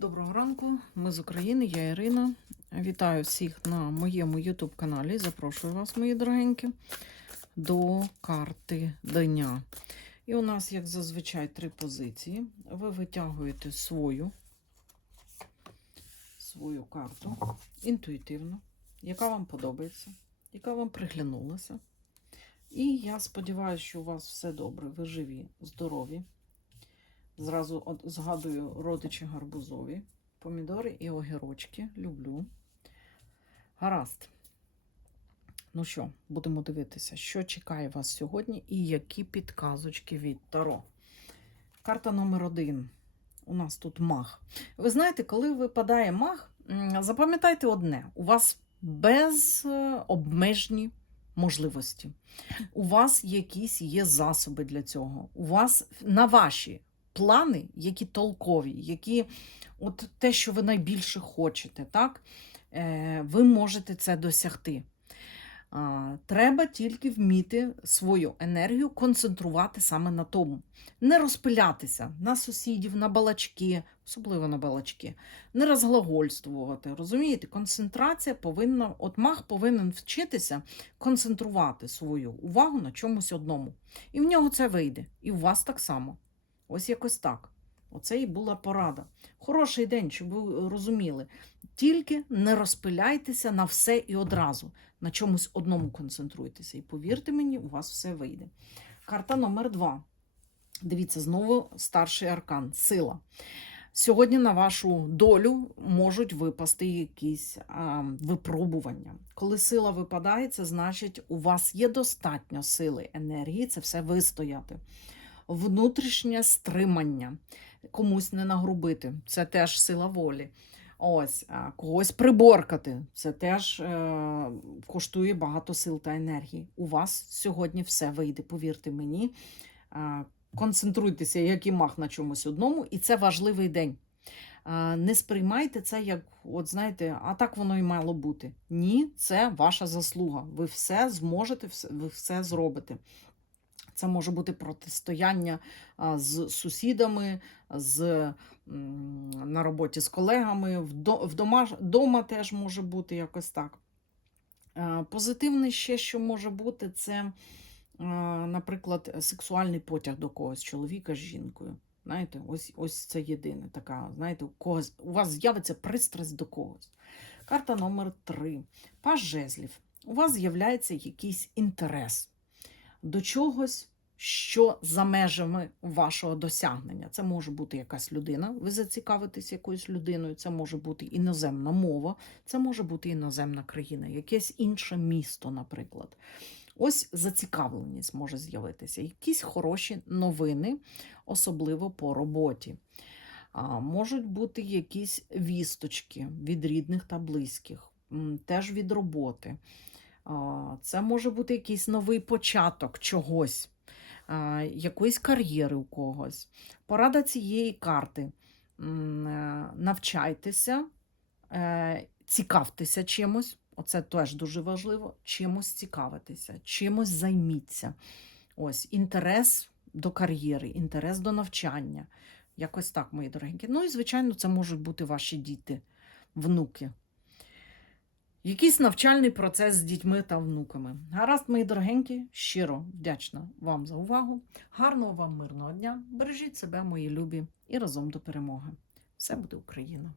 Доброго ранку, ми з України, я Ірина. Вітаю всіх на моєму YouTube каналі. Запрошую вас, мої дорогенькі, до карти дня. І у нас, як зазвичай, три позиції. Ви витягуєте свою, свою карту інтуїтивно, яка вам подобається, яка вам приглянулася. І я сподіваюся, що у вас все добре, ви живі, здорові. Зразу от згадую родичі гарбузові, помідори і огірочки. Люблю. Гаразд. Ну що, будемо дивитися, що чекає вас сьогодні і які підказочки від Таро. Карта номер один. У нас тут маг. Ви знаєте, коли випадає маг, запам'ятайте одне: у вас безобмежні можливості. У вас якісь є засоби для цього. У вас на ваші плани, які толкові, які от те, що ви найбільше хочете, так? Е, ви можете це досягти. Треба тільки вміти свою енергію концентрувати саме на тому. Не розпилятися на сусідів, на балачки, особливо на балачки, не розглагольствувати. Розумієте, концентрація повинна, от маг повинен вчитися концентрувати свою увагу на чомусь одному. І в нього це вийде. І у вас так само. Ось якось так. Оце і була порада. Хороший день, щоб ви розуміли. Тільки не розпиляйтеся на все і одразу. На чомусь одному концентруйтеся. І повірте мені, у вас все вийде. Карта номер два. Дивіться, знову старший аркан сила. Сьогодні на вашу долю можуть випасти якісь а, випробування. Коли сила випадає, це значить, у вас є достатньо сили, енергії це все вистояти внутрішнє стримання, комусь не нагрубити, це теж сила волі. Ось, когось приборкати, це теж е, коштує багато сил та енергії. У вас сьогодні все вийде, повірте мені. Е, концентруйтеся, як і мах на чомусь одному, і це важливий день. Е, не сприймайте це як, от знаєте, а так воно і мало бути. Ні, це ваша заслуга. Ви все зможете, ви все зробите. Це може бути протистояння з сусідами, з, на роботі з колегами, вдома, вдома теж може бути якось так. Позитивне ще, що може бути, це, наприклад, сексуальний потяг до когось, чоловіка з жінкою. Знаєте, ось, ось це єдине така, знаєте, у, когось, у вас з'явиться пристрасть до когось. Карта номер три. Паж жезлів. У вас з'являється якийсь інтерес до чогось, що за межами вашого досягнення. Це може бути якась людина, ви зацікавитесь якоюсь людиною, це може бути іноземна мова, це може бути іноземна країна, якесь інше місто, наприклад. Ось зацікавленість може з'явитися. Якісь хороші новини, особливо по роботі. А, можуть бути якісь вісточки від рідних та близьких, теж від роботи. Це може бути якийсь новий початок чогось, якоїсь кар'єри у когось. Порада цієї карти. Е, Навчайтеся, е, цікавтеся чимось. Оце теж дуже важливо. Чимось цікавитися, чимось займіться. Ось інтерес до кар'єри, інтерес до навчання. Якось так, мої дорогенькі. Ну і, звичайно, це можуть бути ваші діти, внуки. Якийсь навчальний процес з дітьми та внуками. Гаразд, мої дорогенькі, щиро вдячна вам за увагу. Гарного вам мирного дня. Бережіть себе, мої любі, і разом до перемоги. Все буде Україна!